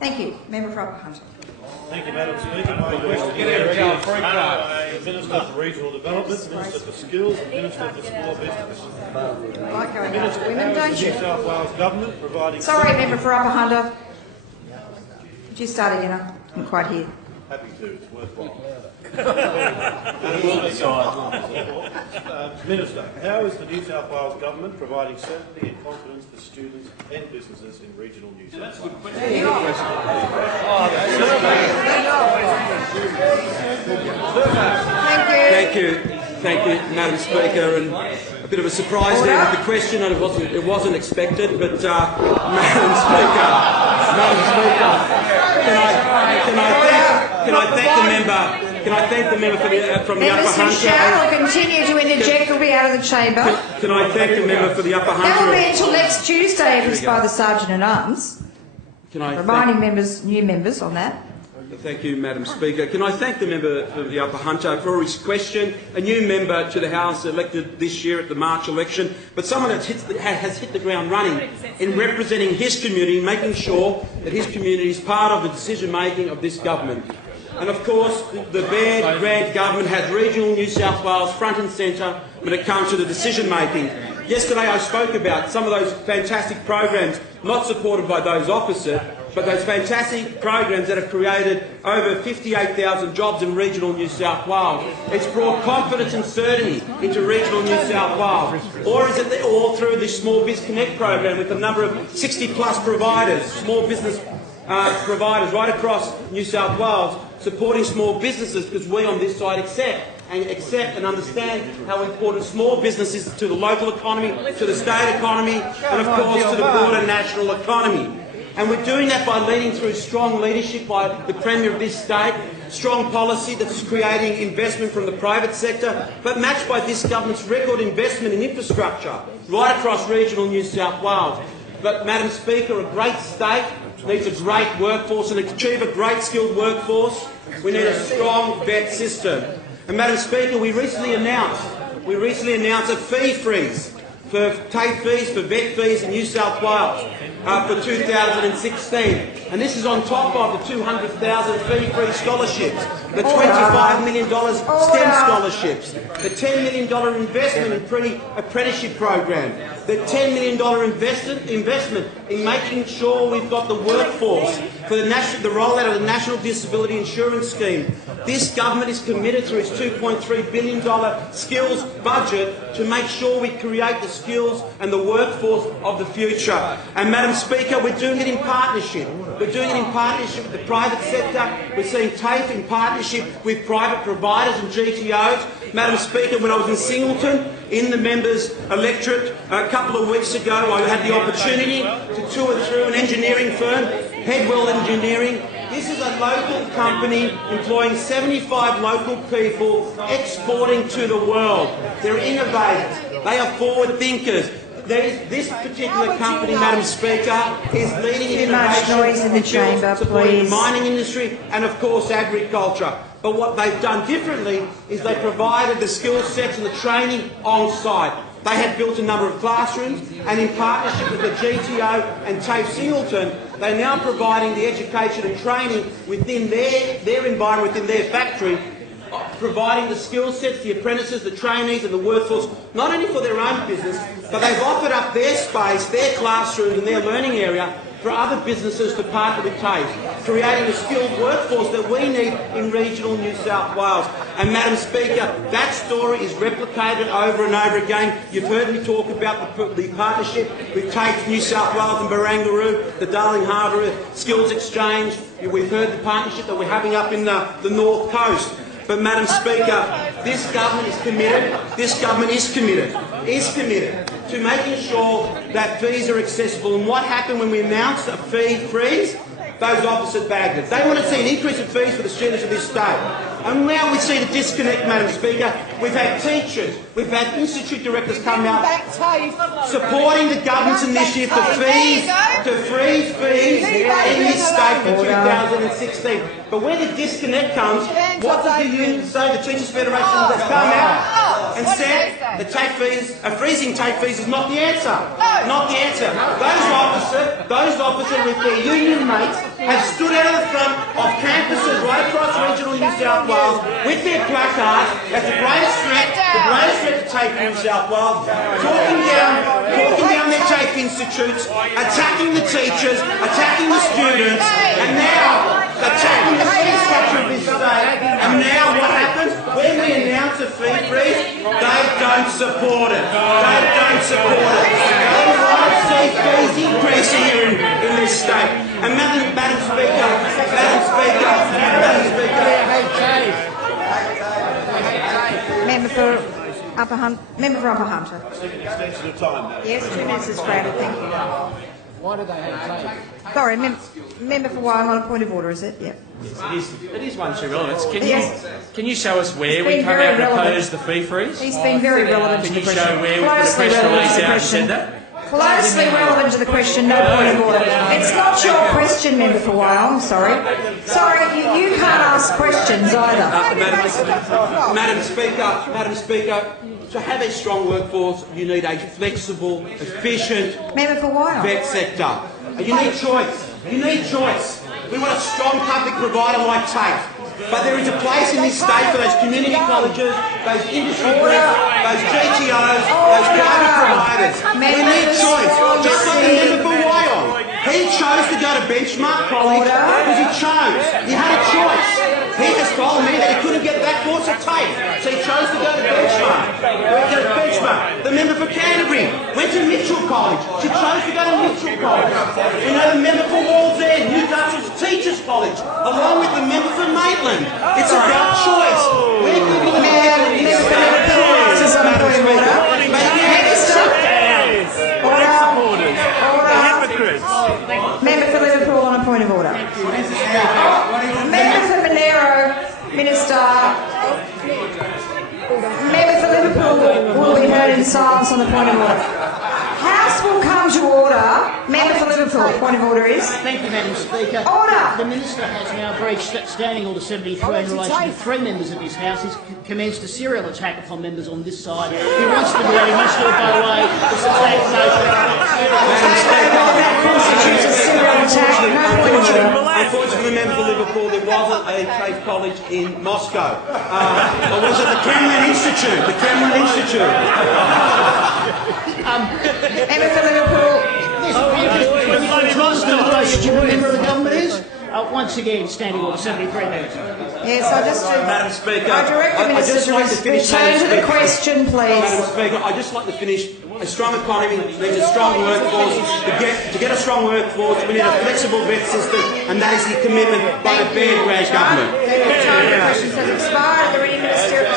Thank you. Member for Upper Hunter. Thank you, Madam Speaker. My question is Minister for Regional Development, Minister for Skills and Minister for Small Business. I like going after women, don't New you? South Wales Government providing... Sorry, Member for Upper Hunter. Could you start again? I couldn't quite hear. Happy to, it's worthwhile. Minister, how is the New South Wales Government providing certainty and confidence for students and businesses in regional New South Wales? Thank you, Madam Speaker. And a bit of a surprise there with the question, and it wasn't expected. But Madam Speaker, can I thank the member from the Upper Members who Hunter? shout or continue to interject will be out of the chamber. Can I thank the member for the Upper Hunter? That will be until next Tuesday if it's by the Sergeant-at-Arms. Reminding new members on that. Thank you, Madam Speaker. Can I thank the member for the Upper Hunter for his question? A new member to the House elected this year at the March election, but someone that has hit the ground running in representing his community, making sure that his community is part of the decision-making of this government. And of course, the Baird Grant government has regional New South Wales front and centre when it comes to the decision-making. Yesterday I spoke about some of those fantastic programs, not supported by those opposite, but those fantastic programs that have created over 58,000 jobs in regional New South Wales. It's brought confidence and certainty into regional New South Wales. Or is it all through the Small Biz Connect program with a number of 60+ providers, small business providers right across New South Wales, supporting small businesses, because we on this side accept and understand how important small business is to the local economy, to the state economy, and of course to the broader national economy. And we're doing that by leading through strong leadership by the Premier of this state, strong policy that's creating investment from the private sector, but matched by this government's record investment in infrastructure right across regional New South Wales. But, Madam Speaker, a great state needs a great workforce, and to achieve a great skilled workforce, we need a strong vet system. And, Madam Speaker, we recently announced a fee freeze for TAFE fees, for vet fees in New South Wales for 2016. And this is on top of the 200,000 fee-free scholarships, the $25 million STEM scholarships, the $10 million investment in pre-apprenticeship program, the $10 million investment in making sure we've got the workforce for the rollout of the National Disability Insurance Scheme. This government is committed through its $2.3 billion skills budget to make sure we create the skills and the workforce of the future. And, Madam Speaker, we're doing it in partnership. We're doing it in partnership with the private sector. We're seeing TAFE in partnership with private providers and GTOs. Madam Speaker, when I was in Singleton, in the members' electorate a couple of weeks ago, I had the opportunity to tour through an engineering firm, Headwell Engineering. This is a local company employing 75 local people exporting to the world. They're innovators. They are forward thinkers. This particular company, Madam Speaker, is leading in innovation, supporting the mining industry and, of course, agriculture. But what they've done differently is they provided the skill sets and the training on site. They had built a number of classrooms, and in partnership with the GTO and TAFE Singleton, they're now providing the education and training within their environment, within their factory, providing the skill sets, the apprentices, the trainees and the workforce, not only for their own business, but they've offered up their space, their classrooms and their learning area for other businesses to partner with TAFE, creating the skilled workforce that we need in regional New South Wales. And, Madam Speaker, that story is replicated over and over again. You've heard me talk about the partnership with TAFE New South Wales and Barangaroo, the Darling Harbour Skills Exchange. We've heard the partnership that we're having up in the North Coast. But, Madam Speaker, this government is committed to making sure that fees are accessible. And what happened when we announced a fee freeze? Those opposite bagged it. They want to see an increase in fees for the students of this state. And now we see the disconnect, Madam Speaker. We've had teachers, we've had institute directors come out supporting the government's initiative to freeze fees in this state for for 2016. But where the disconnect comes, what does the union say? The Teachers Federation has come out and said the freezing take fees is not the answer. Not the answer. Those officers with their union mates have stood out of the front of campuses right across regional New South Wales with their placards as the greatest threat to take New South Wales, talking down their TAFE institutes, attacking the teachers, attacking the students, and now attacking the fee structure of this state. And now what happens? When we announce a fee freeze, they don't support it. They don't support it. They want to see fees increasing here in this state. And Madam Speaker, Member for Upper Hunter. Extension of time now. Yes, 2 minutes is granted, thank you. Why do they have tape? Sorry, member for Wyong on a point of order, is it? Yep. Yes, it is one too relevant. Yes. Can you show us where It's we been come very out and relevant. oppose the fee freeze? He's been very relevant to Can the you question. show where we put a Closely press relevant to release the out and question. said that? Closely relevant to the question, no point of order. It's not your question, member for Wyong, sorry. Sorry, you can't ask questions either. Madam Speaker, to have a strong workforce, you need a flexible, efficient Member for Wyong. vet sector. You need choice. You need choice. We want a strong public provider like TAFE. But there is a place in this state for those community colleges, those industry groups, those GTOs, those private providers. We need choice. Just like the member for Wyong. He chose to go to Benchmark College because he chose. He had a choice. He just told me that he couldn't get that course at TAFE, so he chose to go to Benchmark. The member for Canterbury went to Mitchell College. She chose to go to Mitchell College. We know the member for Wallsend, Newcastle's Teachers College, along with the member for Maitland. It's about choice. We're giving them Member for Liverpool on a point of order. Member for Monero, Minister. Member for Liverpool will be heard in silence on the point of order. House will come to order. Member for Liverpool, point of order is. Thank you, Madam Speaker. Order. The Minister has now breached Standing Order 73 in relation to 3 members of this House. He's commenced a serial attack upon members on this side. He wants to do it by the way. The substantive That constitutes a serial attack. No point of order. Unfortunately, the member for Liverpool, there wasn't a TAFE college in Moscow. Or was it the Kremlin Institute? The Kremlin Institute. Member for Liverpool. member of the government is. Once again, Standing Order 73 minutes. Yes, I just Madam Speaker, I direct the Minister just to like to finish, return to the question, please. Madam Speaker, I'd just like to finish. A strong economy needs a strong workforce. To get a strong workforce, we need a flexible vet system, and that is the commitment by the Fairgrave government.